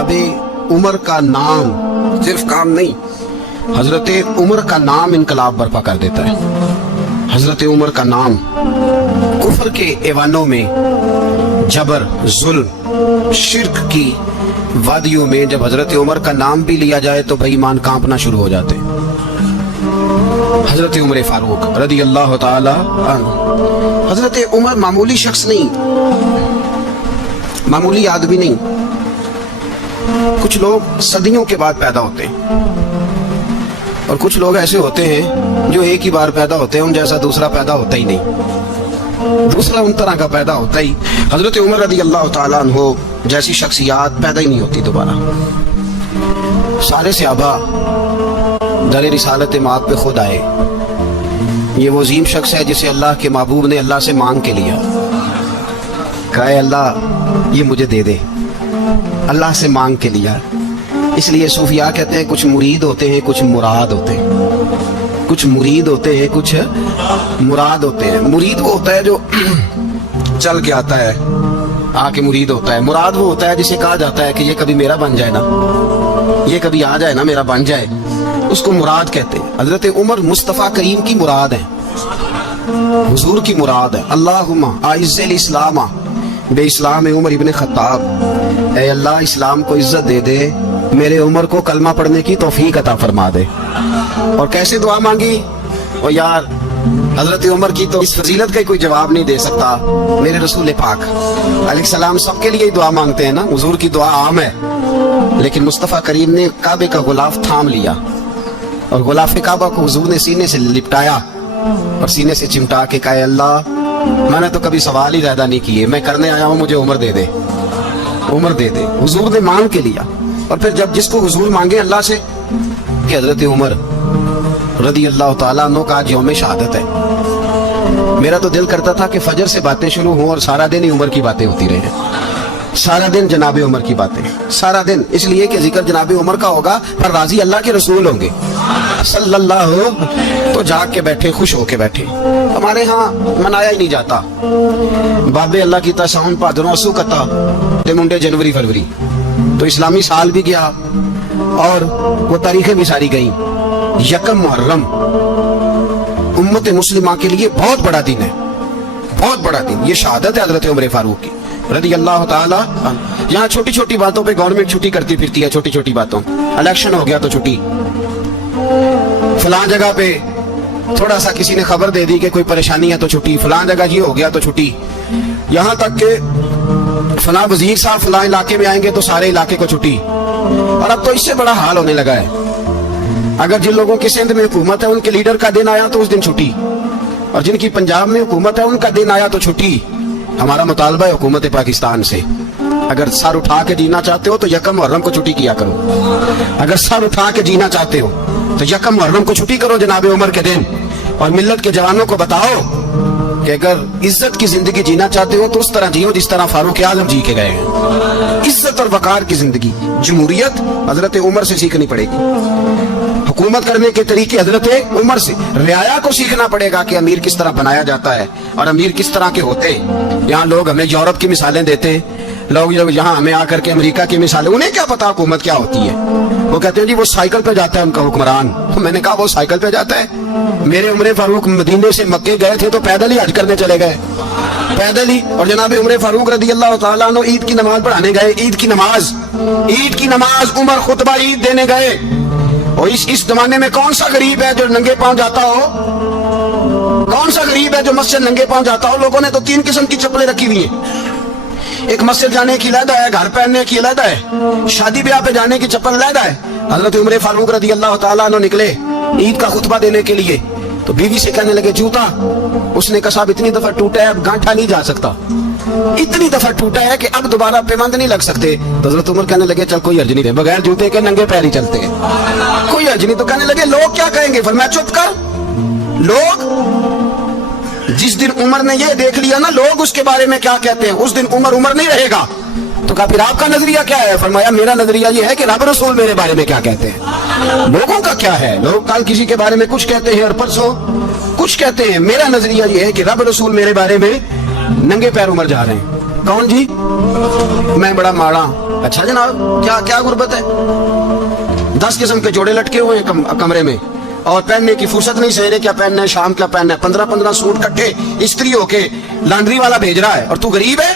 जनाब उमर का नाम सिर्फ काम नहीं, हजरत उमर का नाम इनकलाब बर्पा कर देता है। हजरत उमर का नाम कुफर के ऐवानों में, जबर, जुल्म, शिर्क की वादियों में जब हजरत उमर का नाम भी लिया जाए तो भाई ईमान कांपना शुरू हो जाते हैं। हजरत उमर फारूक रदी अल्लाह ताला अन्हु। हजरत उमर मामूली शख्स नहीं, मामूली आदमी नहीं। कुछ लोग सदियों के बाद पैदा होते हैं और कुछ लोग ऐसे होते हैं जो एक ही बार पैदा होते हैं, उन जैसा दूसरा पैदा होता ही नहीं, दूसरा उन तरह का पैदा होता ही। हजरत उमर रदी अल्लाह ताला अन्हु जैसी शख्सियात पैदा ही नहीं होती दोबारा। सारे सहाबा दर रिसालत माद पे खुद आए। ये वो अजीम शख्स है जिसे अल्लाह के महबूब ने अल्लाह से मांग के लिया, कहा अल्लाह ये मुझे दे दे, अल्लाह से मांग के लिया। इसलिए सूफिया कहते हैं कुछ मुरीद होते हैं, कुछ मुराद होते हैं। कुछ मुरीद होते हैं, कुछ मुराद होते हैं। मुरीद वो होता है जो चल के आता है, आके मुरीद होता है। मुराद वो होता है जिसे कहा जाता है कि ये कभी मेरा बन जाए ना, ये कभी आ जाए ना, मेरा बन जाए, उसको मुराद कहते हैं। हजरत उमर मुस्तफ़ा करीम की मुराद है, हुजूर की मुराद है। अल्लाहुम्मा आइज़्ज़िल इस्लामा बे इस्लाम उमर इब्न खत्ताब। ऐ अल्लाह इस्लाम को इज्जत दे दे, मेरे उमर को कलमा पढ़ने की तौफीक अता फरमा दे। और कैसे दुआ मांगी? और यार हजरत उमर की तो इस फजीलत का कोई जवाब नहीं दे सकता। मेरे रसूल पाक अलैहिस्सलाम सबके लिए दुआ मांगते हैं ना, हुजूर की दुआ आम है, लेकिन मुस्तफ़ा करीम ने काबे का गुलाफ थाम लिया और गुलाफ काबा को हुजूर ने सीने से लिपटाया और सीने से चिमटा के कहा अल्लाह मैंने तो कभी सवाल ही ज्यादा नहीं किए, मैं करने आया हूँ, मुझे उम्र दे दे, उम्र दे दे। हुजूर ने मांग के लिया। और फिर जब जिसको हुजूर मांगे अल्लाह से कि हजरत उमर रदी अल्लाह ताला अन्हु का आज यौम शहादत है, मेरा तो दिल करता था कि फजर से बातें शुरू हों और सारा दिन ही उमर की बातें होती रहे, सारा दिन जनाबे उमर की बातें, सारा दिन। इसलिए कि जिक्र जनाबे उमर का होगा पर राजी अल्लाह के रसूल होंगे सल्लल्लाहु, तो जाग के बैठे, खुश होके बैठे। हमारे यहाँ मनाया ही नहीं जाता बाबे अल्लाह की साउन भादरों असू कता ते मुंडे जनवरी फरवरी, तो इस्लामी साल भी गया और वो तारीखें भी सारी गई। यकम मुहर्रम उम्मत मुस्लिमा के लिए बहुत बड़ा दिन है, बहुत बड़ा दिन। ये शहादत है हजरत उमर फारूक की रदी अल्लाह ताला। यहाँ छोटी छोटी बातों पे गवर्नमेंट छुट्टी करती फिरती है, छोटी छोटी बातों, इलेक्शन हो गया तो छुट्टी, फलां जगह पे थोड़ा सा किसी ने खबर दे दी कि कोई परेशानी है तो छुट्टी, फलां जगह ये हो गया तो छुट्टी। यहाँ तक के फलां वजीर साहब फलां इलाके में आएंगे तो सारे इलाके को छुट्टी। और अब तो इससे बड़ा हाल होने लगा है, अगर जिन लोगों की सिंध में हुकूमत है उनके लीडर का दिन आया तो उस दिन छुट्टी, और जिनकी पंजाब में हुकूमत है उनका दिन आया तो छुट्टी। हमारा मुतालबा है हुकूमत पाकिस्तान से, अगर सर उठा के जीना चाहते हो तो यकम मुहर्रम को छुट्टी किया करो। अगर सर उठा के जीना चाहते हो तो यकम मुहर्रम को छुट्टी करो जनाबे उमर के दिन। और मिल्लत के जवानों को बताओ कि अगर इज्जत की जिंदगी जीना चाहते हो तो उस तरह जियो जिस तरह फारूक आजम जी के गए हैं। इज्जत और वकार की जिंदगी, जमहूरियत हजरत उमर से सीखनी पड़ेगी। हुकूमत करने के तरीके हजरत उमर से, रियाया को सीखना पड़ेगा कि अमीर किस तरह बनाया जाता है और अमीर किस तरह के होते हैं। यहाँ लोग हमें यूरोप की मिसालें देते हैं, लोग यहाँ हमें आकर के अमेरिका की मिसालें, उन्हें क्या पता हुकूमत क्या होती है। वो कहते हैं जी वो साइकिल पे जाता है उनका हुक्मरान। तो मैंने कहा वो साइकिल पे जाता है? मेरे उमर फारूक मदीने से मक्के गए थे तो पैदल ही हज करने चले गए, पैदल ही। और जनाब उमर फारूक रदी अल्लाह ताला अन्हु ईद की नमाज पढ़ाने गए, ईद की नमाज उमर खुतबा ईद देने गए। और इस जमाने में कौन सा गरीब है जो नंगे पांव जाता हो? कौन सा गरीब है जो मस्जिद नंगे पांव जाता हो? लोगों ने तो 3 किस्म की चप्पलें रखी हुई है, एक मस्जिद जाने की अलग है, घर पहनने की अलग है, शादी ब्याह पे जाने की चप्पल अलग है। हजरत उमर फारूक रदी अल्लाह ताला अन्हु निकले ईद का खुतबा देने के लिए, तो बीवी से कहने लगे जूता। उसने कहा साहब इतनी दफा टूटा है अब गांठा नहीं जा सकता, इतनी दफा टूटा है कि अब दोबारा पेमंद नहीं लग सकते। तो हजरत उमर कहने लगे चल कोई हर्ज नहीं है, बगैर जूते के नंगे पैर ही चलते हैं, कोई हर्ज नहीं। तो कहने लगे लोग क्या कहेंगे? फिर मैं चुप कर, लोग जिस दिन उमर ने ये देख लिया ना लोग उसके बारे में क्या कहते हैं, उस दिन उमर उमर नहीं रहेगा। तो कहा फिर आपका नजरिया क्या है? फरमाया मेरा नजरिया ये है कि रब रसूल मेरे बारे में क्या कहते हैं। लोगों का क्या है? लोग कल किसी के बारे में कुछ कहते हैं और परसों कुछ कहते हैं। मेरा नजरिया ये है कि रब रसूल मेरे बारे में नंगे पैर उमर जा रहे हैं। कौन जी? मैं बड़ा माड़ा, अच्छा जनाब, क्या क्या गुर्बत है? 10 किस्म के जोड़े लटके हुए हैं कमरे में, और पहनने की फुर्सत नहीं, सवेरे क्या पहनना है, शाम क्या पहनना है, 15-15 सूट कट्ठे इस्त्री होके लॉन्ड्री वाला भेज रहा है, और तू गरीब है,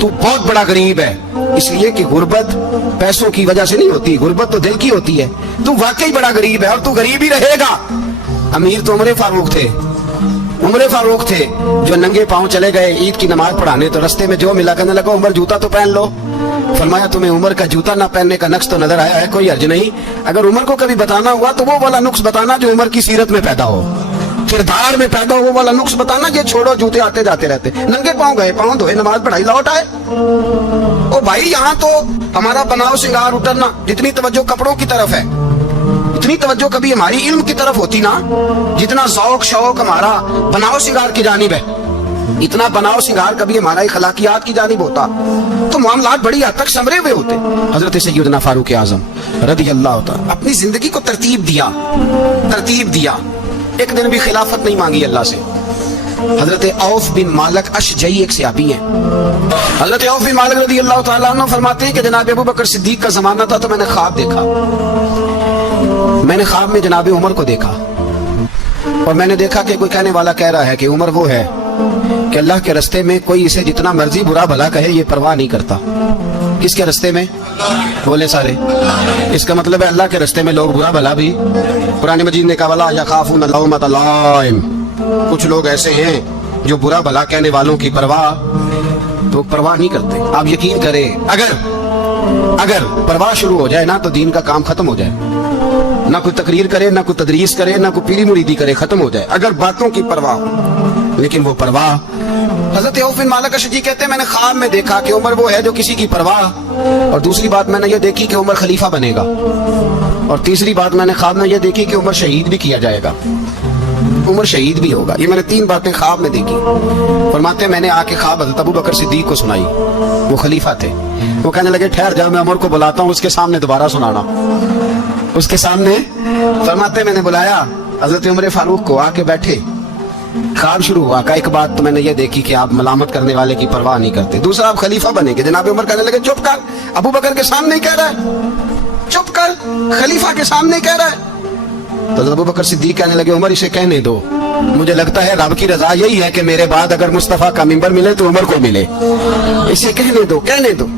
तू बहुत बड़ा गरीब है। इसलिए कि गुर्बत पैसों की वजह से नहीं होती, गुर्बत तो दिल की होती है। तू वाकई बड़ा गरीब है और तू गरीब ही रहेगा। अमीर तो उमर फारूक थे, उमर फारूक थे जो नंगे पांव चले गए ईद की नमाज पढ़ाने, तो रस्ते में जो मिला कहने लगा उमर जूता तो पहन लो। फरमाया तुम्हें उमर का जूता ना पहनने का नक्श तो नजर आया है? कोई हर्ज नहीं। अगर उमर को कभी बताना हुआ तो वो वाला नुक्स बताना जो उमर की सीरत में पैदा हो, किरदार में पैदा हो, वो वाला नुक्स बताना। ये छोड़ो, जूते आते जाते रहते, नंगे पांव गए, पांव धोए, नमाज पढ़ाई, लौट आए। ओ भाई, यहाँ तो हमारा बनाव श्रृंगार उतरना, जितनी तवज्जो कपड़ों की तरफ है, इतनी तवज्जो कभी हमारी इल्म की तरफ होती ना, जितना शौक शौक हमारा बनाव श्रृंगार की जानिब है, इतना बनाव श्रृंगार कभी हमारा अखलाकियात की जानिब होता तो मामलात बड़ी हद तक संभरे हुए होते। हजरत सैयदना फारूक आजम रज़ी अल्लाह तआला अपनी जिंदगी को तरतीब दिया। एक दिन भी खिलाफत नहीं मांगी अल्लाह से। हजरत औफ बिन मालिक अशजई एक सहाबी हैं। हजरत औफ बिन मालिक रज़ी अल्लाह तआला अन्हु फरमाते हैं कि जनाब अबू बकर सिद्दीक का जमाना था तो मैंने ख्वाब देखा। मैंने ख्वाब में जनाब उमर को देखा और मैंने देखा कि कोई कहने वाला कह रहा है कि उमर वो है कि अल्लाह के रास्ते में कोई इसे जितना मर्जी बुरा भला कहे ये परवाह नहीं करता। किसके रास्ते में? बोले सारे। इसका मतलब है अल्लाह के रास्ते में लोग बुरा भला भी, कुरान मजीद ने कहा वला यखाफून लौमत लाइम, कुछ लोग ऐसे हैं जो बुरा भला कहने वालों की परवाह नहीं करते। आप यकीन करें, अगर परवाह शुरू हो जाए ना तो दीन का काम खत्म हो जाए। ना कोई तकरीर करे, ना कोई तदरीस करे, ना कोई पीरी मुरीदी करे, खत्म हो जाए अगर बातों की परवाह हो। लेकिन वो परवाह, हजरत औफ बिन मालिक अशजी कहते हैं मैंने ख्वाब में देखा कि उमर वो है जो किसी की परवाह, और दूसरी बात मैंने ये देखी कि उमर खलीफा बनेगा, और तीसरी बात मैंने ख्वाब में ये देखी कि उमर शहीद भी किया जाएगा, उमर शहीद भी होगा। ये मैंने 3 बातें ख्वाब में देखी। फरमाते मैंने आके ख्वाब हजरत अबू बकर सिद्दीक को सुनाई, वो खलीफा थे। वो कहने लगे ठहर जाओ, मैं उमर को बुलाता हूँ, उसके सामने दोबारा सुनाना। उसके सामने फरमाते मैंने बुलाया हजरत उमर फारूक को, आके बैठे, ख्वाब शुरू हुआ। का एक बात तो मैंने ये देखी कि आप मलामत करने वाले की परवाह नहीं करते, दूसरा आप खलीफा बनेंगे। जनाब उमर कहने लगे चुप कर, अबू बकर के सामने ही कह रहा है, चुप कर, खलीफा के सामने कह रहा है। तो अबू बकर सिद्दीक कहने लगे उमर इसे कहने दो, मुझे लगता है रब की रजा यही है कि मेरे बाद अगर मुस्तफा का मिंबर मिले तो उमर को मिले, इसे कहने दो।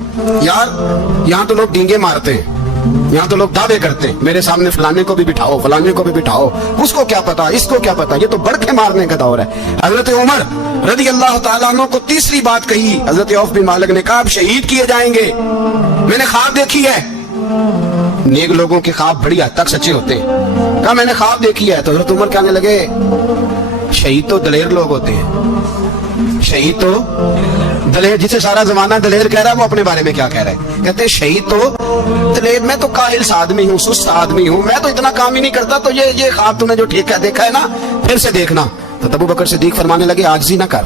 यार यहाँ तो लोग डींगे मारते हैं, यहाँ तो लोग दावे करते हैं मेरे सामने फलाने को भी बिठाओ, फलाने को भी बिठाओ, उसको क्या पता, इसको क्या पता, ये तो बड़के मारने का दौर है। हजरत उमर रज़ी अल्लाह तआला अन्हु को तीसरी बात कही। हजरत औफ बिन मालिक ने कहा आप शहीद किए जाएंगे, मैंने ख्वाब देखी है। नेक लोगों के ख्वाब बड़ी हद तक सच्चे होते हैं। कहा मैंने ख्वाब देखी है। तो हजरत उमर कहने लगे शहीद तो दलेर लोग होते हैं, शहीद तो दलेर, जिसे सारा जमाना दलेर कह रहा है वो अपने बारे में क्या कह रहा है? कहते हैं शहीद तो दलेर, मैं तो काहिल सा आदमी हूँ, सुस्त आदमी हूँ, मैं तो इतना काम ही नहीं करता, तो ये ख्वाब तूने जो ठीक है देखा है ना, फिर से देखना। तो अबू बकर सिद्दीक फरमाने लगे आजिज़ी ना कर,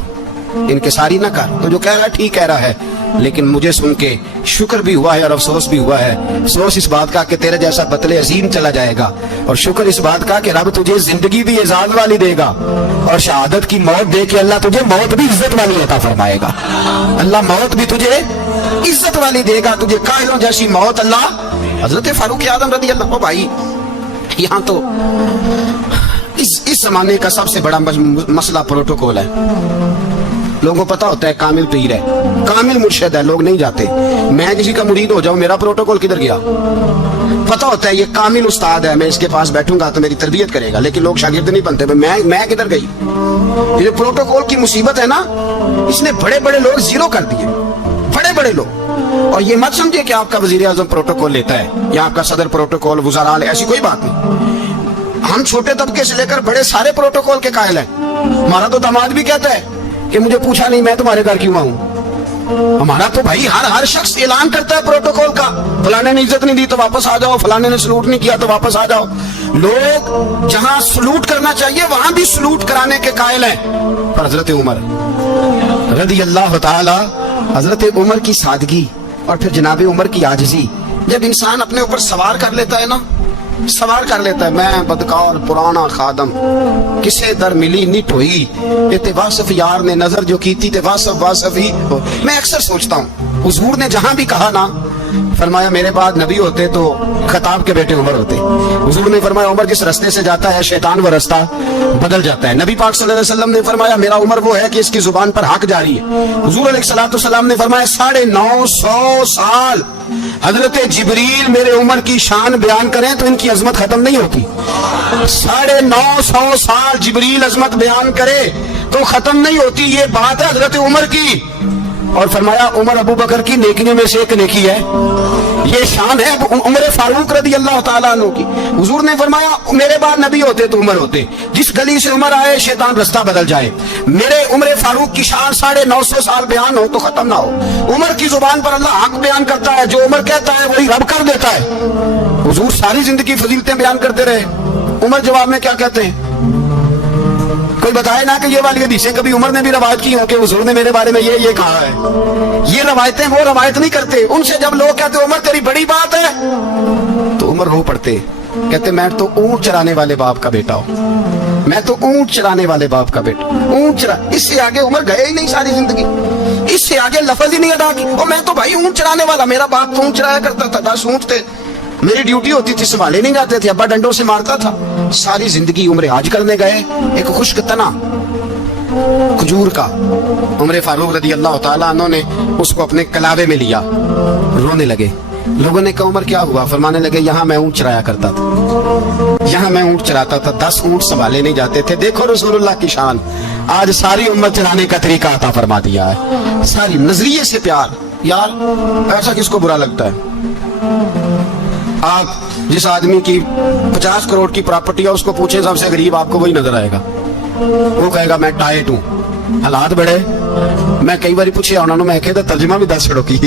इनकिसारी ना कर, तो जो कह रहा है ठीक कह रहा है, लेकिन मुझे सुन के शुक्र भी हुआ है और अफसोस भी हुआ है। अफसोस इस बात का कि तेरे जैसा बतले अजीम चला जाएगा, और शुक्र इस बात का कि रब तुझे जिंदगी भी इज़्ज़त वाली देगा, और शहादत की मौत दे के अल्लाह तुझे मौत भी इज्जत वाली अता फरमाएगा। अल्लाह मौत भी तुझे इज्जत वाली देगा, तुझे काहिलों जैसी मौत अल्लाह। हजरत फारूक आज़म रज़ी अल्लाह, भाई यहाँ तो इस जमाने का सबसे बड़ा मसला प्रोटोकॉल है। लोगों को पता होता है कामिल पीर है, कामिल मुर्शिद है, लोग नहीं जाते। मैं किसी का मुरीद हो जाऊं, मेरा प्रोटोकॉल किधर गया? पता होता है ये कामिल उस्ताद है, मैं इसके पास बैठूंगा तो मेरी तरबियत करेगा, लेकिन लोग शागिर्द नहीं बनते। मैं किधर गई? ये प्रोटोकॉल की मुसीबत है ना, इसने बड़े बड़े लोग जीरो कर दिए, बड़े बड़े लोग। और ये मत समझिए कि आपका वजीर आजम प्रोटोकॉल लेता है या आपका सदर प्रोटोकॉल, वुज़रा, ऐसी कोई बात नहीं। हम छोटे तबके से लेकर बड़े सारे प्रोटोकॉल के कायल हैं। हमारा तो दामाद भी कहता है कि मुझे पूछा नहीं मैं तुम्हारे घर क्यों आऊं। हमारा तो भाई हर शख्स ऐलान करता है प्रोटोकॉल का, फलाने ने इज्जत नहीं दी तो वापस आ जाओ, फलाने ने सलूट नहीं किया तो वापस आ जाओ। लोग जहां सलूट करना चाहिए वहां भी सलूट कराने के कायल हैं। पर हजरत उमर रज़ी अल्लाह तआला, हजरत उमर की सादगी और फिर जनाब उमर की आजिज़ी, जब इंसान अपने ऊपर सवार कर लेता है ना, सवार कर लेता है, मैं बदकार पुराना खादम किसे दर मिली निट हुई, ये वासफ यार ने नजर जो की थी ते वासफ ही। मैं अक्सर सोचता हूँ हुजूर ने जहां भी कहा ना, फरमाया मेरे बाद नबी होते तो खताब के बेटे उमर होते। हुजूर ने फरमाया उमर जिस रास्ते से जाता है शैतान वो रास्ता बदल जाता है। नबी पाक सल्लल्लाहु अलैहि वसल्लम ने फरमाया मेरा उमर वो है कि इसकी जुबान पर हक जारी है। हुजूर अलैहिस्सलाम ने फरमाया 950 साल हजरत जिब्रील मेरे उमर की शान बयान करें तो इनकी अजमत खत्म नहीं होती। 950 साल जिब्रील अजमत बयान करे तो खत्म नहीं होती। ये बात है हजरत उमर की। और फरमाया उमर अबू बकर की नेकियों में से एक नेकी है, ये शान है उमर फारूक रदी अल्लाह ताला अन्हु की। हुजूर ने फरमाया मेरे बाद नबी होते तो उमर होते, जिस गली से उमर आए शैतान रास्ता बदल जाए। मेरे उमर फारूक की शान 950 साल बयान हो तो खत्म ना हो। उमर की जुबान पर अल्लाह हक बयान करता है, जो उमर कहता है वही रब कर देता है। हुजूर सारी जिंदगी फजीलतें बयान करते रहे, उमर जवाब में क्या कहते हैं? कोई बताए ना कि ये वाली हदीसें कभी उमर ने भी रवायत की हो कि हुजूर ने मेरे बारे में ये कहा है। ये रवायतें वो रवायत नहीं करते। उनसे जब लोग कहते उमर तेरी बड़ी बात है तो उमर रो पड़ते, कहते मैं तो ऊंट चराने वाले बाप का बेटा हूं, मैं तो ऊंट चराने वाले बाप का बेटा, ऊंट चरा। इससे आगे उमर गए ही नहीं सारी जिंदगी, इससे आगे लफज ही नहीं अदा की। और मैं तो भाई ऊंट चराने वाला, मेरा बाप तो ऊंट चराया करता था, 10 ऊंट थे, मेरी ड्यूटी होती थी, संभाले नहीं जाते थे, अब्बा डंडों से मारता था। सारी जिंदगी उम्र हाज करने गए, एक खुश्क तना खजूर का उमर फारूक रदी अल्लाह ताला अन्हु ने उसको अपने कलावे में लिया, रोने लगे। लोगों ने कहा उमर क्या हुआ? फरमाने लगे यहाँ मैं ऊंट चराया करता था, यहाँ मैं ऊंट चराता था, 10 ऊंट संभाले नहीं जाते थे। देखो रसूलुल्लाह की शान, आज सारी उम्मत चलाने का तरीका अता फरमा दिया है, सारी नजरिए से प्यार। यार ऐसा किसको बुरा लगता है? आप जिस आदमी की 50 करोड़ की प्रॉपर्टी है उसको पूछे सबसे गरीब, आपको वही नजर आएगा। वो कहेगा मैं टाइट हूँ, हालात बड़े। मैं कई बार पूछे उन्होंने, मैं कहता तर्जुमा भी 10 सड़ों की,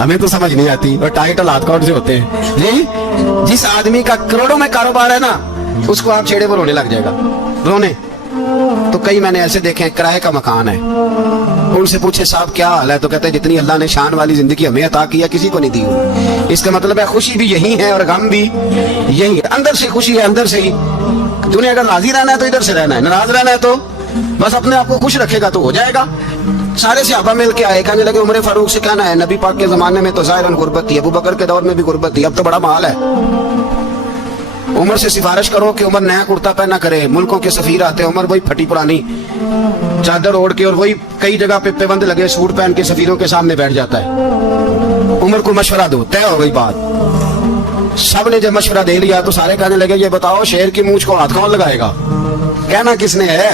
हमें तो समझ नहीं आती। और टाइट हालात कौन से होते हैं? नहीं, जिस आदमी का करोड़ों में कारोबार है ना, उसको आप छेड़े पर रोने लग जाएगा, रोने। तो कई मैंने ऐसे देखे हैं किराए का मकान है, उनसे पूछे साहब क्या हाल है, तो कहते हैं जितनी अल्लाह ने शान वाली जिंदगी हमें अता किया किसी को नहीं दी। इसका मतलब है खुशी भी यही है और गम भी यही है। अंदर से खुशी है, अंदर से ही। दुनिया अगर राजी रहना है तो इधर से रहना है, नाराज रहना है तो बस अपने आप को खुश रखेगा तो हो जाएगा। सारे सहाबा मिल के आए, कहने लगे उमर फारूक से कहना है नबी पाक के जमाने में तो ज़ाहिरन गुर्बत थी, अबू बकर के दौर में भी गुर्बत थी, अब तो बड़ा माल है। उमर से सिफारिश करो कि उमर नया कुर्ता पहना करे। मुल्कों के सफीर आते हैं, उमर वही फटी पुरानी चादर ओढ़ के और वही कई जगह पे पेबंद लगे सूट पहन के सफीरों के सामने बैठ जाता है। उमर को मशवरा दो, तय हो गई बात। सब ने जब मशवरा दे लिया तो सारे कहने लगे ये बताओ शेर की मूंछ को हाथ कौन लगाएगा? कहना किसने है,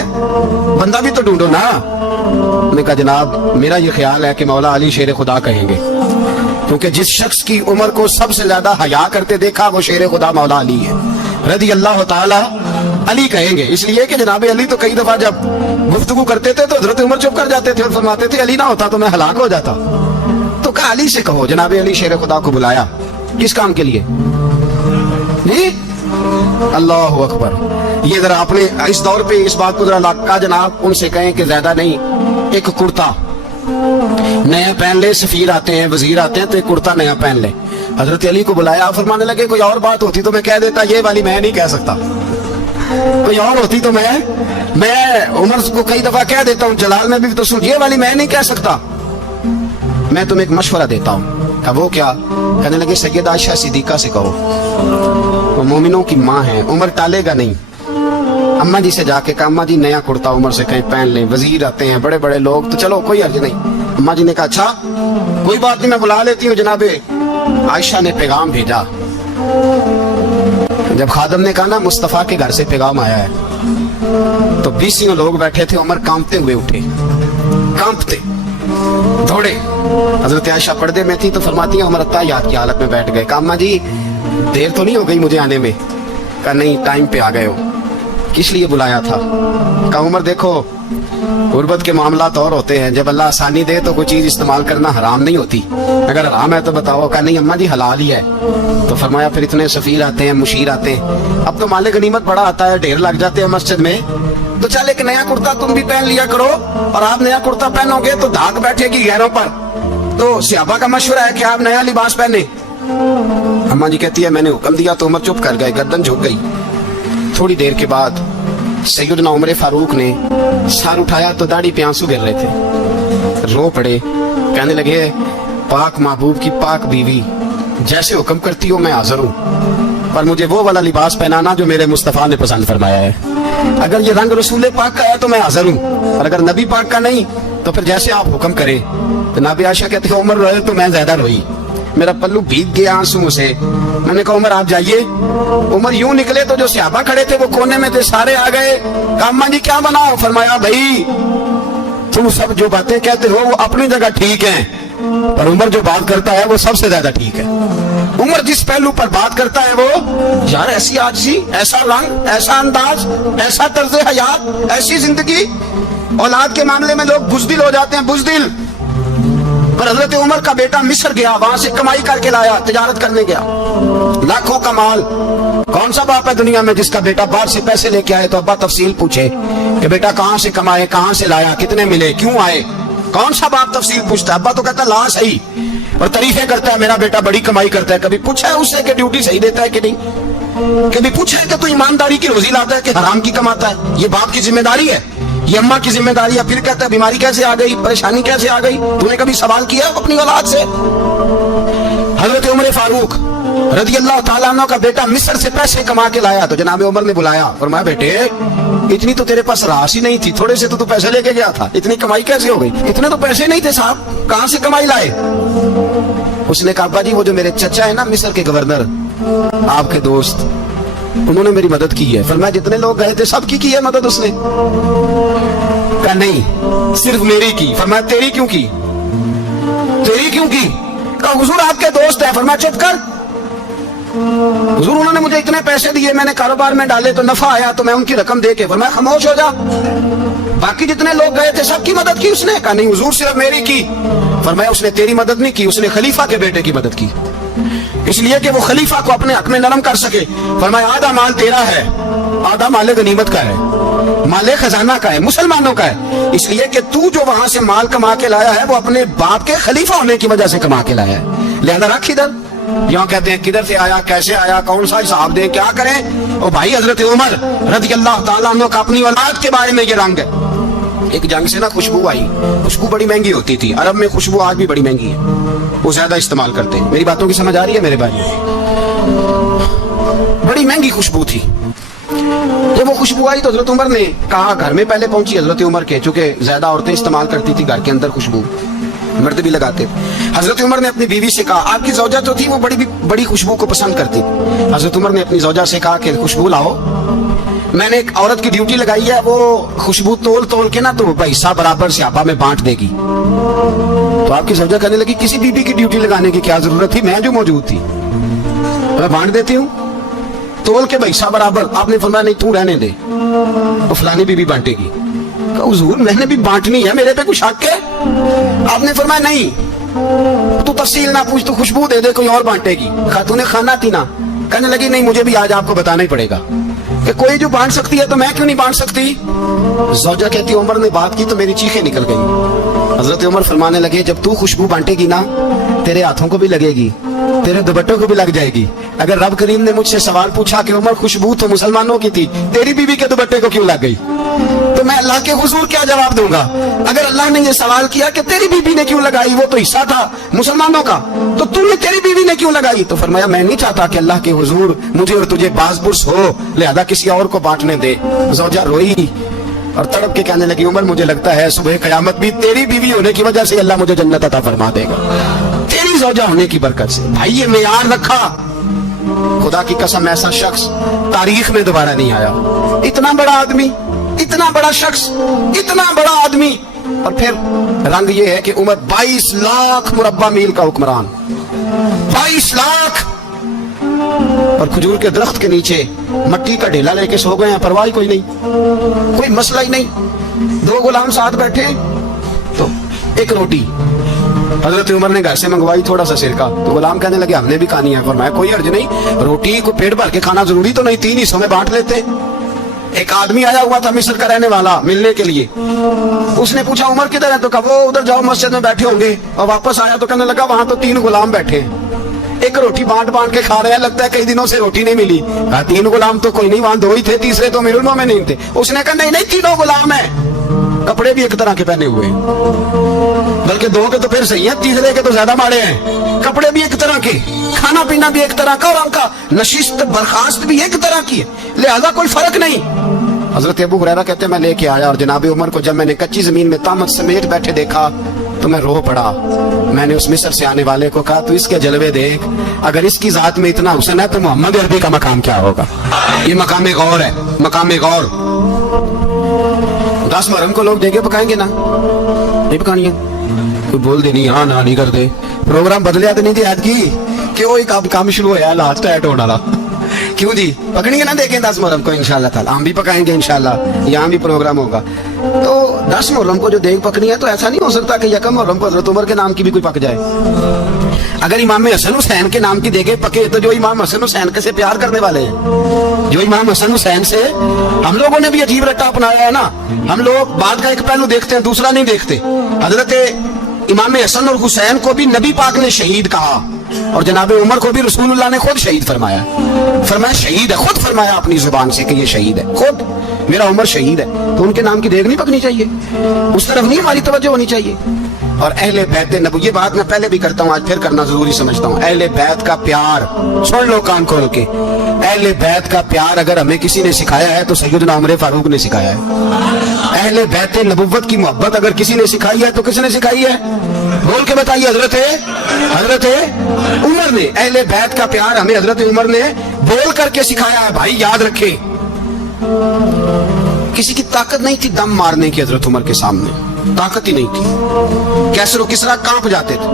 बंदा भी तो ढूंढो ना। उन्होंने कहा जनाब मेरा ये ख्याल है कि मौला अली शेर खुदा कहेंगे, क्योंकि जिस शख्स की उम्र को सबसे ज्यादा हया करते देखा वो शेर खुदा मौला अली है रदी अल्लाह ताला अली कहेंगे। इसलिए कि जनाब अली तो कई दफा जब गुफ्तगू करते थे तो हजरत उमर चुप कर जाते थे और फरमाते थे अली ना होता तो मैं हलाक हो जाता। तो कहा अली से कहो। जनाब अली शेर खुदा को बुलाया, किस काम के लिए? नहीं, अल्लाह अकबर। ये जरा आपने इस दौर पे इस बात को जरा लाका जनाब उनसे कहें कि ज्यादा नहीं, एक कुर्ता नया पहन ले। सफीर आते हैं, वजीर आते हैं तो एक कुर्ता नया पहन ले। हजरत अली को बुलाया, फरमाने लगे कोई और बात होती तो मैं कह देता, ये वाली मैं नहीं कह सकता। कोई और होती तो मैं उमर को कई दफा कह देता हूँ, जलाल में भी तो सुन, ये वाली मैं नहीं कह सकता। मैं तुम्हें एक मशवरा देता हूँ। कहा वो क्या? कहने लगे सैयदा आयशा सिद्दीका से कहो, वो मोमिनों की माँ है, उमर टालेगा नहीं। अम्मा जी से जाके कहा अम्मा जी नया कुर्ता उमर से कहीं पहन लें, वजीर आते हैं बड़े बड़े लोग, तो चलो कोई अर्ज नहीं। अम्मा जी ने कहा अच्छा कोई बात नहीं मैं बुला लेती हूँ। जनाबे आयशा ने पैगाम भेजा। जब खादम ने कहा ना मुस्तफा के घर से पैगाम आया है, तो 20 लोग बैठे थे। उमर कांपते हुए उठे, कांपते दौड़े। हजरत आयशा पर्दे में थी तो फरमाती है उमर अत्ताहियात की हालत में बैठ गए। कहा अम्मा जी देर तो नहीं हो गई मुझे आने में? कहा नहीं टाइम पे आ गए हो। किस लिए बुलाया था? कहा उमर देखो गुर्बत के मामलात और होते हैं, जब अल्लाह आसानी दे तो कोई चीज इस्तेमाल करना हराम नहीं होती, अगर हराम है तो बताओ। कहा नहीं अम्मा जी हलाल ही है। तो फरमाया फिर इतने सफीर आते हैं, मुशीर आते हैं, अब तो माले गनीमत बड़ा आता है, ढेर लग जाते हैं मस्जिद में, तो चल एक नया कुर्ता तुम भी पहन लिया करो। और आप नया कुर्ता पहनोगे तो धाक बैठेगी गैरों पर। तो सहाबा का मशवरा है कि आप नया लिबास पहने। अम्मा जी कहती है मैंने हुक्म दिया तो उमर चुप कर गए, गर्दन झुक गई। थोड़ी देर के बाद सैयदना उमर फारूक ने सर उठाया तो दाढ़ी पे आंसू गिर रहे थे, रो पड़े। कहने लगे पाक महबूब की पाक बीवी, जैसे हुक्म करती हो मैं हाजिर हूँ, पर मुझे वो वाला लिबास पहनाना जो मेरे मुस्तफ़ा ने पसंद फरमाया है। अगर ये रंग रसूल पाक का है तो मैं हाजिर हूँ, और अगर नबी पाक का नहीं तो फिर जैसे आप हुक्म करें। तो नाबी आयशा कहती है उमर रोए तो मैं ज्यादा रोई, मेरा पल्लू भीग गया आंसुओं से। मैंने कहा उमर आप जाइए। उमर यूं निकले तो जो सहाबा खड़े थे वो कोने में थे, सारे आ गए। कहा अम्मा जी क्या बनाओ? फरमाया भाई तुम सब जो बातें कहते हो वो अपनी जगह ठीक है, पर उमर जो बात करता है वो सबसे ज्यादा ठीक है। उमर जिस पहलू पर बात करता है वो, यार ऐसी आजिज़ी, ऐसा रंग, ऐसा अंदाज, ऐसा तर्ज हयात, ऐसी जिंदगी। औलाद के मामले में लोग बुज़दिल हो जाते हैं, बुज़दिल। पर हजरत उमर का बेटा मिस्र गया, वहां से कमाई करके लाया, तिजारत करने गया, लाखों का माल। कौन सा बाप है दुनिया में जिसका बेटा बाहर से पैसे लेके आए तो अब्बा तफसील पूछे कि बेटा कहां से कमाए, कहां से लाया, कितने मिले, क्यों आए? कौन सा बाप तफसील पूछता है? अब्बा तो कहता ला सही, और तारीफें करता है मेरा बेटा बड़ी कमाई करता है। कभी पूछा है उससे कि ड्यूटी सही देता है कि नहीं? कभी पूछा है कि तू ईमानदारी की रोजी लाता है कि हराम की कमाता है? ये बाप की जिम्मेदारी है, ये अम्मा की जिम्मेदारी है। फिर कहता है बीमारी कैसे आ गई, परेशानी कैसे आ गई? तूने कभी सवाल किया अपनी औलाद से? हजरत उमर फारूक रज़ी अल्लाह ताला अन्हु का बेटा मिस्र से पैसे कमा के लाया, तो जनाब उमर ने बुलाया और मैं बेटे इतनी तो तेरे पास राशि नहीं थी, थोड़े से तो तू पैसे लेके गया था, इतनी कमाई कैसे हो गई? इतने तो पैसे नहीं थे साहब, कहां से कमाई लाए? उसने कहा अब्बा जी वो जो मेरे चचा है ना मिस्र के गवर्नर, आपके दोस्त, उन्होंने मेरी मदद की है। फरमाया जितने लोग गए थे सबकी की है मदद उसने? कहा नहीं सिर्फ मेरी की। फरमाया तेरी क्यों की? तेरी क्यों की? कहा हुजूर आपके दोस्त है। फरमाया चुप कर, हुजूर उन्होंने मुझे इतने पैसे दिए, मैंने कारोबार में डाले तो नफा आया तो मैं उनकी रकम दे के। फरमाया खामोश हो जा, बाकी जितने लोग गए थे सबकी मदद की उसने? कहा नहीं हुजूर सिर्फ मेरी की। फरमाया उसने तेरी मदद नहीं की, उसने खलीफा के बेटे की मदद की, इसलिए कि वो खलीफा को अपने हक में नरम कर सके। फरमाया आधा माल तेरा है, आधा माल गनीमत का है, माल खजाना का है, मुसलमानों का है, इसलिए कि तू जो वहां से माल कमा के लाया है वो अपने बाप के खलीफा होने की वजह से कमा के लाया है, लिहाजा रख इधर। यहाँ कहते हैं किधर से आया, कैसे आया, कौन सा हिसाब दे, क्या करें? ओ भाई हजरत उमर रज़ी अल्लाह ताला अन्हु का अपनी औलाद के बारे में ये रंग है। एक जंग से ना खुशबू आई, खुशबू बड़ी महंगी होती थी, अरब में खुशबू आज भी बड़ी महंगी है, वो ज्यादा इस्तेमाल करते हैं। मेरी बातों की समझ आ रही है मेरे भाई? बड़ी महंगी खुशबू थी। जब वो खुशबू आई तो हजरत उमर ने कहा, घर में पहले पहुंची हजरत उमर के, चूंकि ज्यादा औरतें इस्तेमाल करती थी घर के अंदर खुशबू, मर्द भी लगाते। हजरत उमर ने अपनी बीवी से कहा, आपकी ज़ौजा जो थी वो बड़ी खुशबू को पसंद करती। हजरत उमर ने अपनी ज़ौजा से कहा कि खुशबू लाओ, मैंने एक औरत की ड्यूटी लगाई है, वो खुशबू तोल तोल के ना तो हिस्सा बराबर सहाबा में बांट देगी। तो आपकी ज़ौजा कहने लगी किसी बीबी की ड्यूटी लगाने की क्या जरूरत थी, मैं जो मौजूद थी, मैं बांट देती हूँ तोल के हिस्सा बराबर। आपने फरमाया नहीं तू रहने दे, तो फलानी बीबी बांटेगी। हुजूर मैंने भी बांटनी है, मेरे पे कुछ हक है? आपने फरमाया नहीं तू तफसील ना पूछ, तू खुशबू दे दे, कोई और बांटेगी। खातूने खाना थी ना, कहने लगी नहीं मुझे भी आज आपको बताना ही पड़ेगा कि कोई जो बांट सकती है तो मैं क्यों नहीं बांट सकती? ज़ौजा कहती उमर ने बात की तो मेरी चीखें निकल गई। हजरत उमर फरमाने लगे जब तू खुशबू बांटेगी ना तेरे हाथों को भी लगेगी, तेरे दुपट्टों को भी लग जाएगी। अगर रब करीम ने मुझसे सवाल पूछा कि उमर खुशबू तो मुसलमानों की थी, तेरी बीवी के दुपट्टे को क्यों लग गई, तो मैं अल्लाह के हुजूर क्या जवाब दूंगा? अगर अल्लाह ने ये सवाल किया कि तेरी बीवी ने क्यों लगाई, वो तो हिस्सा था मुसलमानों का, तो तूने तेरी बीवी ने क्यों लगाई? तो फरमाया मैं नहीं चाहता कि अल्लाह के हुजूर मुझे और तुझे बाज़बुर्स हो, लिहाजा किसी और को बांटने दे। ज़ौजा रोई और तड़प के कहने लगी उमर मुझे लगता है सुबह क़यामत भी तेरी बीवी होने की वजह से अल्लाह मुझे जन्नत अता फरमा देगा, तेरी ज़ौजा होने की बरकत से। भाई ये मेयार रखा, खुदा की कसम ऐसा शख्स तारीख में दोबारा नहीं आया। इतना बड़ा आदमी, इतना बड़ा शख्स, इतना बड़ा आदमी, और फिर रंग ये है कि उमर 22 लाख मुरब्बा मील का हुक्मरान, 22 लाख, और खजूर के दरख्त के नीचे मट्टी का ढेला लेके सो गए हैं, परवाह कोई नहीं, कोई मसला ही नहीं। दो गुलाम साथ बैठे तो एक रोटी हजरत उमर ने घर से मंगवाई, थोड़ा सा सिरका, तो गुलाम कहने लगे हमने भी खानी है। फरमाया कोई अर्ज नहीं, रोटी को पेट भर के खाना जरूरी तो नहीं, 3 हिस्सों में बांट लेते। एक आदमी आया हुआ था मिस्र का रहने वाला मिलने के लिए, उसने पूछा उमर किधर है, तो कहा वो उधर जाओ मस्जिद में बैठे होंगे, और वापस आया तो कहने लगा वहां तो 3 गुलाम बैठे हैं, एक रोटी बांट बांट के खा रहे हैं, लगता है कई दिनों से रोटी नहीं मिली। 3 गुलाम तो कोई नहीं, वहां 2 ही थे, तीसरे तो मिलनों में नहीं थे। उसने कहा नहीं नहीं 3 गुलाम है। कपड़े भी एक तरह के पहने हुए हैं, बल्कि दो के तो फिर सही है, तीसरे के तो ज्यादा माड़े हैं। कपड़े भी एक तरह के, खाना पीना भी एक तरह का, और उनका नशिस्त बर्खास्त भी एक तरह की है, लिहाजा कोई फर्क नहीं। हजरत अबू हुरैरा कहते हैं मैं लेके आया और जनाब उमर को जब मैंने कच्ची जमीन में तामत समेत बैठे देखा तो मैं रो पड़ा। मैंने उस मिस्र से आने वाले को कहा तू इसके जलवे देख, अगर इसकी जात में इतना हुस्न है तो मोहम्मद अरबी का मकाम क्या होगा। ये मकाम गौर है, मकाम गौर। 10 मुहर्रम को लोग देखे पकाएंगे ना, नहीं पकानी है, कोई बोल दे नहीं, हाँ ना नहीं कर दे, प्रोग्राम बदलिया तो नहीं थी आज की कि वही काम शुरू होया लास्ट टाइट होने वाला। क्यों जी, पकड़ेंगे ना, देखें 10 मुहर्रम को इंशाल्लाह ताला, हम भी पकाएंगे इंशाल्लाह, यहाँ भी प्रोग्राम होगा। तो 10 मुहर्रम को जो देख पकनी है तो ऐसा नहीं हो सकता कि यकम मुहर्रम को हजरत उमर के नाम की भी कोई पक जाए। अगर इमाम हसन हुसैन के नाम की देखे पके तो जो इमाम हसन हुसैन के से प्यार करने वाले हैं, जो इमाम हसन हुसैन से, हम लोगों ने भी अजीब रट्टा अपनाया है ना, हम लोग बात का एक पहलू देखते हैं दूसरा नहीं देखते। हजरत इमाम हसन और हुसैन को भी नबी पाक ने शहीद कहा और जनाब उमर को भी रसूलुल्लाह ने खुद शहीद फरमाया, फरमाया शहीद है, खुद फरमाया अपनी जुबान से कि ये शहीद है, खुद मेरा उमर शहीद है। तो उनके नाम की देख नहीं पकनी चाहिए, उस तरफ नहीं हमारी तवज्जो होनी चाहिए। और अहले बैत नबी, ये बात मैं पहले भी करता हूँ आज फिर करना जरूरी समझता हूँ, अहले बैत का प्यार सुन लो कान खोल के, अहले बैत का प्यार अगर हमें किसी ने सिखाया है तो सैयदना उमर फारूक ने सिखाया है। अहले बैत नबुव्वत की मोहब्बत अगर किसी ने सिखाई है तो किसने सिखाई है, बोल के बताइए, हजरत उमर ने। अहले बैत का प्यार हमें हजरत उमर ने बोल करके सिखाया है। भाई याद रखे, किसी की ताकत नहीं थी दम मारने की, हजरत उमर के सामने ताकत ही नहीं थी, कैसर और किसरा कांप जाते थे,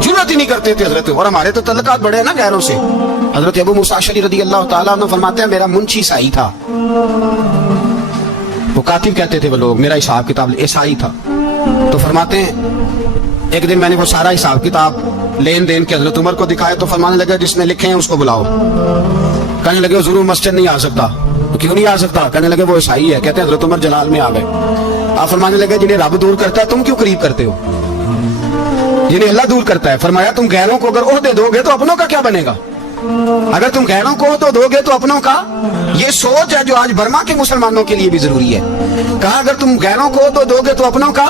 जुर्रत ही नहीं करते थे हजरत। और हमारे तो तल्लुकात बड़े हैं ना गैरों से। हजरत अबू मूसा अशअरी रज़ी अल्लाह ताला अन्हु फरमाते हैं मेरा मुंशी ईसाई था, वो कातिब कहते थे वो लोग, मेरा हिसाब किताब ईसाई था। तो फरमाते हैं एक दिन मैंने वो सारा हिसाब किताब लेन देन के हजरत उमर को दिखाया तो फरमाने लगे जिसने लिखे हैं उसको बुलाओ। कहने लगे जरूर मस्जिद नहीं आ सकता, तो क्यों नहीं आ सकता, कहने लगे वो ईसाई है। कहते हैं हजरत उमर जलाल में आ गए। आप फरमाने लगे जिन्हें रब दूर करता है तुम क्यों करीब करते हो, जिन्हें अल्लाह दूर करता है। फरमाया तुम गैरों को अगर ओहदे दोगे तो अपनों का क्या बनेगा, अगर तुम गैरों को तो दोगे तो अपनों का। ये सोच है जो आज बर्मा के मुसलमानों के लिए भी जरूरी है। कहा अगर तुम गैरों को तो दोगे तो अपनों का।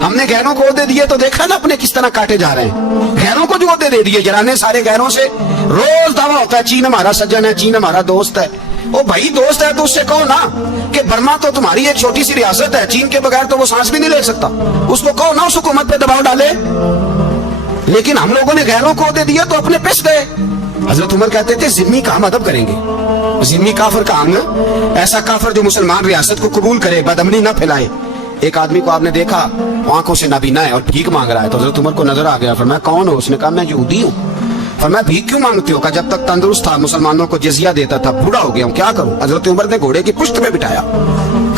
हमने गैरों को ओहदे दिए तो देखा ना अपने किस तरह काटे जा रहे हैं। गैरों को जो ओहदे दे दिए जराने सारे गैरों से, रोज दावा होता है चीन हमारा सज्जन है, चीन हमारा दोस्त है। ओ भाई दोस्त है तो उससे कहो ना कि बर्मा तो तुम्हारी एक छोटी सी रियासत है, चीन के बगैर तो वो सांस भी नहीं ले सकता, उसको कहो ना उस हुकूमत पे दबाव डाले। लेकिन हम लोगों ने गैरों को दे दिया तो अपने पिस गए। हजरत उमर कहते थे जिम्मी का हम अदब करेंगे, जिम्मी काफिर का हम, ऐसा काफिर जो मुसलमान रियासत को कबूल करे, बदअमनी ना फैलाए। एक आदमी को आपने देखा आंखों से नाबीना है और भीख मांग रहा है, तो हजरत उमर को नजर आ गया, फरमाया कौन हो, उसने कहा मैं यहूदी हूँ। फरमाया भीख क्यों मांगते हो, कहा जब तक तंदुरुस्त था मुसलमानों को जिजिया देता था, बूढ़ा हो गया हूँ क्या करूं। हजरत उमर ने घोड़े की पुश्त पे बिठाया,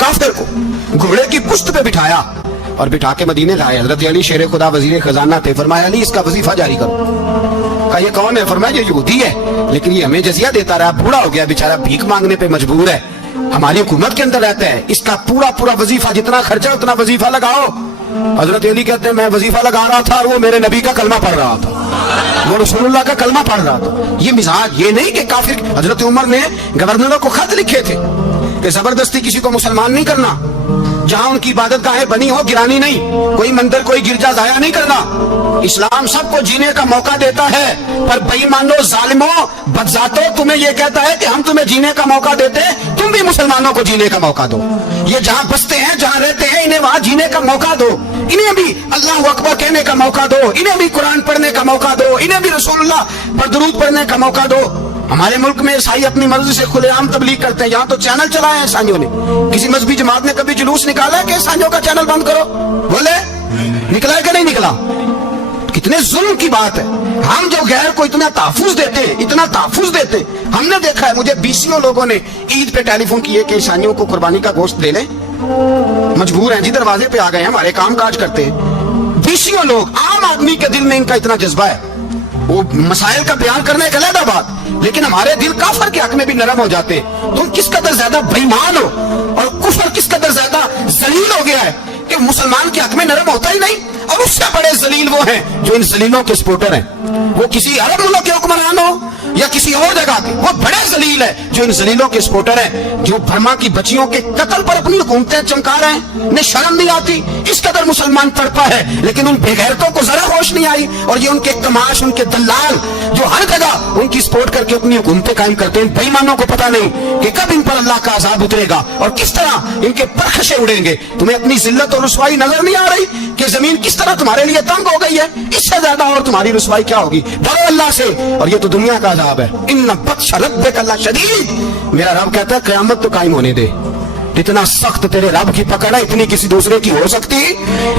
काफिर को घोड़े की पुश्त पे बिठाया और बिठा के मदीने लाए। हजरत अली शेर खुदा वजीर खजाना थे, फरमाया अली इसका वजीफा जारी करो। कहा ये कौन है, फरमाया ये यहूदी है लेकिन ये हमें जजिया देता रहा, बूढ़ा हो गया बेचारा, भीख मांगने पे मजबूर है, हमारी हुकूमत के अंदर रहता है, इसका पूरा पूरा वजीफा जितना खर्चा उतना वजीफा लगाओ। हजरत अली कहते हैं मैं वजीफा लगा रहा था और वो मेरे नबी का कलमा पढ़ रहा था, वो रसूलुल्लाह का कलमा पढ़ रहा था। ये मिजाज, ये नहीं कि काफिर। हजरत उमर ने गवर्नरों को खत लिखे थे कि जबरदस्ती किसी को मुसलमान नहीं करना, जहां उनकी इबादत गाहें बनी हो गिरानी नहीं, कोई मंदिर कोई गिरजा जाया नहीं करना। इस्लाम सबको जीने का मौका देता है, पर बेईमानो जालिमों बदजातो तुम्हें यह कहता है कि हम तुम्हें जीने का मौका देते हैं, तुम भी मुसलमानों को जीने का मौका दो। ये जहां बसते हैं जहां रहते हैं इन्हें वहां जीने का मौका दो, इन्हें भी अल्लाह अकबर कहने का मौका दो, इन्हें भी कुरान पढ़ने का मौका दो, इन्हें भी रसूलुल्लाह पर दुरूद पढ़ने का मौका दो। हमारे मुल्क में ईसाई अपनी मर्जी से खुलेआम तबलीग करते हैं, यहाँ तो चैनल चलाए हैं ईसाइयों ने। किसी मजहबी जमात ने कभी जुलूस निकाला है कि ईसाइयों का चैनल बंद करो, बोले निकला है कि नहीं निकला। कितने जुल्म की बात है। हम जो गैर को इतना तहफुज देते हैं, इतना तहफुज देते हैं। हमने देखा है, मुझे 20 लोगों ने ईद पे टेलीफोन किए कि ईसाइयों को कुर्बानी का गोश्त दे लें, मजबूर हैं जी, दरवाजे पे आ गए हैं, हमारे काम काज करते हैं। 20 लोग, आम आदमी के दिल में इनका इतना जज्बा है, वो मसाइल का बयान करने का अलग बात, लेकिन हमारे दिल काफर के हक में भी नरम हो जाते हैं। तुम किस कदर ज्यादा बेईमान हो और कुफर किस कदर ज्यादा जलील हो गया है कि कि मुसलमान के हक में नरम होता ही नहीं। और उससे बड़े जलील वो हैं जो इन जलीलों के सपोर्टर हैं, वो किसी अरब मुल्क के हुक्मरान हो या किसी और जगह के, वो बड़े जलील है जो इन जलीलों के सपोर्टर हैं, जो बर्मा की बच्चियों के कत्ल पर अपनी हुकूमतें चमका रहे हैं। इन्हें शर्म नहीं आती, इस कदर मुसलमान तड़पा है, लेकिन उन बेगैरतों को जरा होश नहीं आई। और ये उनके कमाश, उनके दलाल जो हर जगह उनकी सपोर्ट करके अपनी हुकूमतें कायम करते हैं, बेईमानों को पता नहीं कि कब इन पर अल्लाह का अजाब उतरेगा और किस तरह इनके परखशे उड़ेंगे। तुम्हें अपनी जिल्लत और रुसवाई नजर नहीं आ रही कि जमीन किस तरह तुम्हारे लिए तंग हो गई है? इससे ज्यादा और तुम्हारी रुसवाई क्या होगी? डरो अल्लाह से, और ये तो दुनिया का अजाब है। इन्ना बत्श रब्बिक लशदीद, मेरा रब कहता है क़यामत तो कायम होने दे। इतना सख्त तेरे रब की पकड़ है, इतनी किसी दूसरे की हो सकती?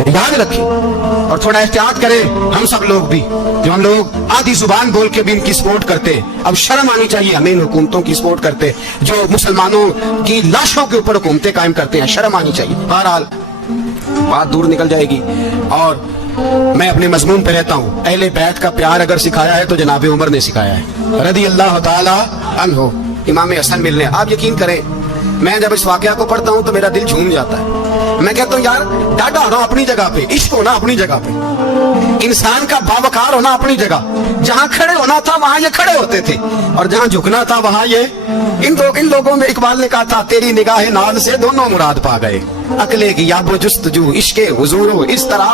याद रखिए और थोड़ा एहतियात करें हम सब लोग भी, जो हम लोग आधी जुबान बोल के भी इनकी सपोर्ट करते हैं। अब शर्म आनी चाहिए हमें इन हुकूमतों की सपोर्ट करते जो मुसलमानों की लाशों के ऊपर हुकूमतें कायम करते हैं। शर्म आनी चाहिए। बहरहाल बात दूर निकल जाएगी और मैं अपने मजमून पे रहता हूँ। अहले बैत का प्यार अगर सिखाया है तो जनाब उमर ने सिखाया है रदी अल्लाह ताला अन्हो, इमाम हसन मिलने। आप यकीन करें, मैं जब इस वाकया को पढ़ता हूँ तो मेरा दिल झूम जाता है। मैं कहता हूँ यार, डाटा होना अपनी जगह पे, इश्क होना अपनी जगह पे, इंसान का बावकार होना अपनी जगह। जहाँ खड़े होना था वहां ये खड़े होते थे, और जहाँ झुकना था वहां ये इन लोगों में, इकबाल ने कहा था तेरी निगाह नाज से दोनों मुराद पा गए। अकले की याबो जुस्तजू इश्के हुजूरो इस तरह,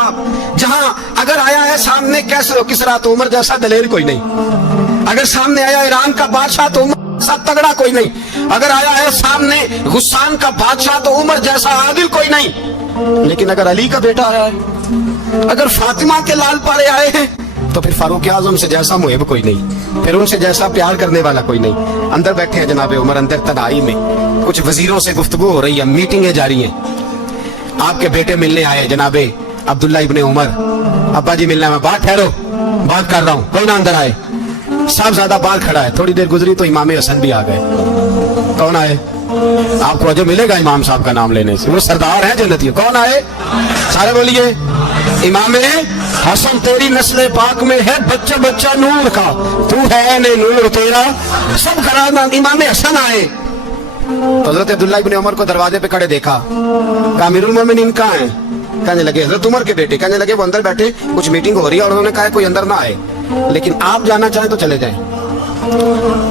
जहां अगर आया है सामने कैसरो किसरा तो उमर जैसा दलेर कोई नहीं। अगर सामने आया ईरान का बादशाह तो उमर जैसा तगड़ा कोई नहीं। अगर आया है सामने गुस्सान का बादशाह तो उमर जैसा आदिल कोई नहीं। लेकिन अगर अली का बेटा आया है, अगर फातिमा के लाल पारे आए हैं, तो फिर फारूक आजम से जैसा मुहिब कोई नहीं, फिर उनसे जैसा प्यार करने वाला कोई नहीं। अंदर बैठे हैं जनाब उमर, अंदर तनाई में कुछ वजीरों से गुफ्तगू हो रही है, मीटिंगें जारी हैं। आपके बेटे मिलने आए जनाबे अब्दुल्ला इब्ने उमर, अब्बा जी मिलना है। बात ठहरो, बात कर रहा हूँ, कोई ना अंदर आए। साहब ज्यादा बाहर खड़ा है। थोड़ी देर गुजरी तो इमाम हसन भी आ गए। कौन आए? आपको अजब मिलेगा इमाम साहब का नाम लेने से, वो सरदार है जन्नती। कौन आए? सारे बोलिए। इमाम हसन तेरी नस्ल पाक में है बच्चा बच्चा नूर का, तू है ने नूर तेरा सब खरा। इमाम हसन आए तो हजरत अब्दुल्ला इब्ने उमर को दरवाजे पे खड़े देखा। कहा अमीरुल मोमिनीन कहाँ हैं? कहने लगे हजरत उमर के बेटे। कहने लगे वो अंदर बैठे, कुछ मीटिंग हो रही है और उन्होंने कहा कोई अंदर ना आए, लेकिन आप जाना चाहें तो चले जाएं।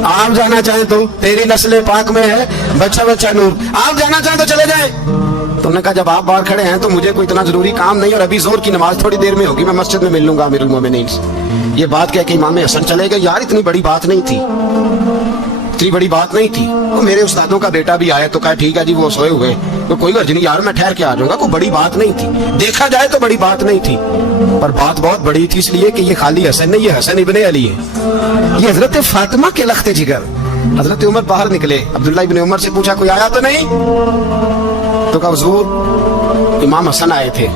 आप जाना चाहें तो, तेरी नस्ल पाक में है बच्चा बच्चा नूर, आप जाना चाहें तो चले जाएं। तो उन्होंने कहा जब आप बाहर खड़े हैं तो मुझे कोई इतना जरूरी काम नहीं, और अभी जोर की नमाज थोड़ी देर में होगी, मैं मस्जिद में मिल लूंगा अमीरुल मोमिनीन से। ये बात कह के इमाम हसन चले गए। यार इतनी बड़ी बात नहीं थी, इतनी बड़ी बात नहीं थी। तो मेरे उस्तादों का बेटा भी आया तो कहा ठीक है जी, वो सोए हुए तो कोई अर्ज नहीं यार, मैं ठहर के आ जाऊंगा, कोई बड़ी बात नहीं थी। देखा जाए तो बड़ी बात नहीं थी, पर बात बहुत बड़ी थी, इसलिए कि ये खाली हसन नहीं, ये हसन इब्ने अली है, ये हजरत फातिमा के लख्ते जिगर। हजरत उमर बाहर निकले, अब्दुल्ला इब्ने उमर से पूछा कोई आया तो नहीं? तो कहा हुजूर इमाम हसन आए थे।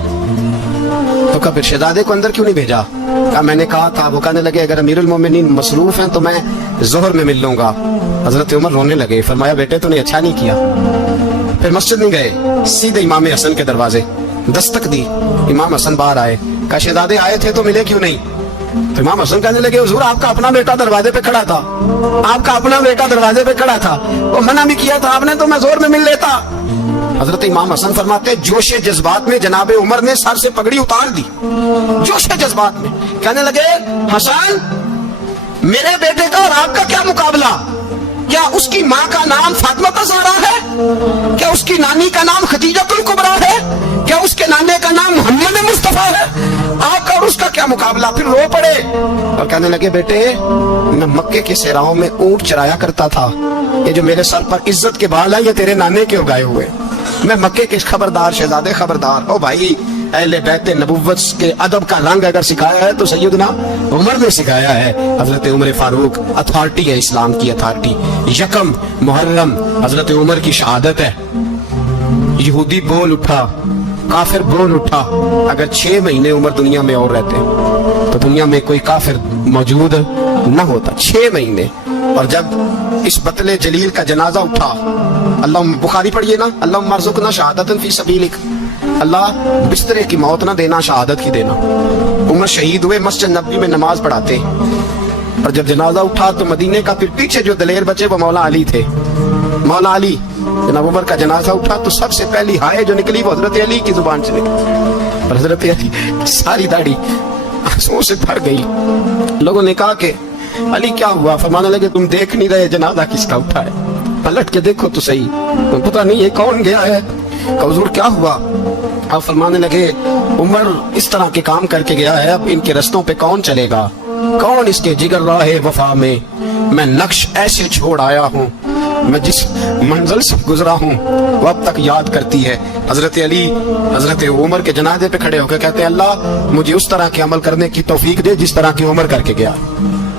तो कहा फिर शहजादे को अंदर क्यों नहीं भेजा? कहा मैंने कहा था। वो कहने लगे अगर अमीरुल मोमिनीन मसरूफ हैं तो मैं जोहर में मिल लूंगा। हजरत उमर रोने लगे, फरमाया बेटे तूने अच्छा नहीं किया। फिर मस्जिद नहीं गए, सीधे इमाम हसन के दरवाजे दस्तक दी। इमाम हसन बाहर आए, कहा शहजादे आए थे तो मिले क्यों नहीं? तो इमाम हसन कहने लगे हुजूर आपका अपना बेटा दरवाजे पे खड़ा था, आपका अपना बेटा दरवाजे पे खड़ा था, वो मना भी किया था आपने तो मैं जोर में मिल लेता। हजरत इमाम हसन फरमाते जोशे जज्बात में जनाबे उमर ने सर से पगड़ी उतार दी, जोशे जज्बात में। कहने लगे हसन मेरे बेटे का और आपका क्या मुकाबला? क्या उसकी माँ का नाम फातिमा ज़हरा है? क्या उसकी नानी का नाम खदीजतुल कुबरा है? क्या उसके नाने का नाम मोहम्मद मुस्तफा है? आपका और उसका क्या मुकाबला? फिर रो पड़े और कहने लगे बेटे मैं मक्के के सेराओं में ऊंट चराया करता था, ये जो मेरे सर पर इज्जत के बाल है ये तेरे नाने के उगाए हुए। मैं मक्के के खबरदार शहजादे खबरदार। ओ भाई अहले बैत नबुव्वत के अदब का रंग अगर सिखाया है तो सैयदना उमर ने सिखाया है। हजरत उमर फारूक अथॉरिटी है, इस्लाम की अथॉरिटी। यकम मुहर्रम हजरत उमर की शहादत है। यहूदी बोल उठा, काफिर बोल उठा। अगर 6 महीने उमर दुनिया में और रहते तो दुनिया में कोई काफिर मौजूद न होता। 6 महीने। और जब इस बतले जलील का जनाजा उठा, अल्लाह बुखारी पढ़िए ना, अल्लाह मरज़ुक़ना शहादतन फी सबीलिक, अल्लाह बिस्तरे की मौत ना देना, शहादत की देना। उमर शहीद हुए, मस्जिद नबी में नमाज पढ़ाते। और जब जनाजा उठा तो मदीने का फिर पीछे जो दलेर बचे वो मौला अली थे। मौला अली जनाब उमर का जनाजा उठा तो सबसे पहली हाय जो निकली वो हजरत अली की जुबान से निकली। और हजरत अली सारी दाढ़ी आंसुओं से भर गई। लोगों ने कहा कि अली क्या हुआ? फरमाने लगे तुम देख नहीं रहे जनाजा किसका उठा है, पलट के देखो तो सही, तो पता नहीं ये कौन गया है। हुजूर क्या हुआ? आप फरमाने लगे उमर इस तरह के काम करके गया है, अब इनके रस्तों पे कौन चलेगा, कौन इसके जिगर राहे वफा में मैं नक्श ऐसे छोड़ आया हूँ, मैं जिस मंजिल से गुजरा हूँ वो अब तक याद करती है। हजरत अली हजरत उमर के जनाजे पे खड़े होकर कहते हैं अल्लाह मुझे उस तरह के अमल करने की तौफीक दे जिस तरह की उमर करके गया।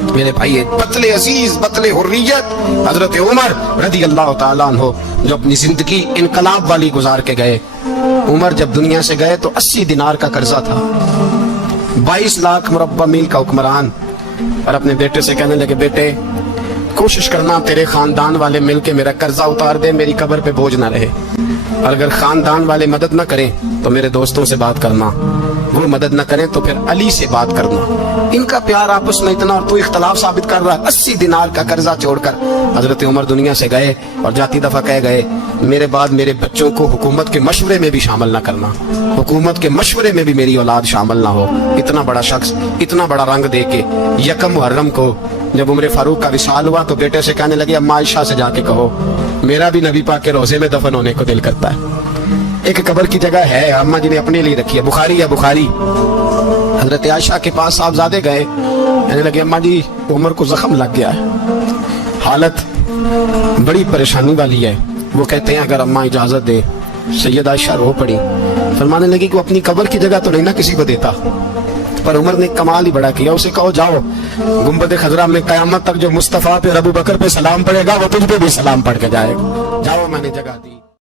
मेरे भाई बतले अजीज बतले हुर्रियत हजरत उमर रदी अल्लाह तआला अन्हु जो अपनी जिंदगी इनकलाब वाली गुजार के गए। उमर जब दुनिया से गए तो 80 दिनार का कर्जा था, 22 लाख मुरब्बा मील का हुक्मरान। और अपने बेटे से कहने लगे बेटे कोशिश करना तेरे खानदान वाले मिलके मेरा कर्जा उतार दे, मेरी कब्र पे बोझ ना रहे। और अगर खानदान वाले मदद ना करें तो मेरे दोस्तों से बात करना, वो मदद ना करें तो फिर अली से बात करना। इनका प्यार आपस में इतना और तू इख्तलाफ साबित कर रहा है। 80 दिनार का कर्जा छोड़कर हजरत उमर दुनिया से गए और जाती दफा कह गए मेरे बाद मेरे बच्चों को हुकूमत के मशवरे में भी शामिल ना करना, हुकूमत के मशवरे में भी मेरी औलाद शामिल ना हो। इतना बड़ा शख्स इतना बड़ा रंग दे के यकम मुहर्रम को जब उम्र फारूक का विशाल हुआ तो बेटे से कहने लगे अम्मा आयशा से जाके कहो मेरा भी नबी पाक के रोजे में दफन होने को दिल करता है। एक कब्र की जगह है अम्मा जी ने अपने लिए रखी है, बुखारी है बुखारी। हजरत आयशा के पास साहबजादे गए, कहने लगे अम्मा जी उमर को जख्म लग गया है, हालत बड़ी परेशानी वाली है। वो कहते हैं अगर अम्मा इजाजत दे। सैयद आयशा रो पड़ी, फरमाने लगी कि वो अपनी कब्र की जगह तो नहीं ना किसी को देता। पर उमर ने कमाल ही बड़ा किया, उसे कहो जाओ गुंबद खजरा में कयामत तक जो मुस्तफा पे अबू बकर पे सलाम पड़ेगा वो तुझ पे भी सलाम पढ़ के जाएगा, जाओ मैंने जगह दी।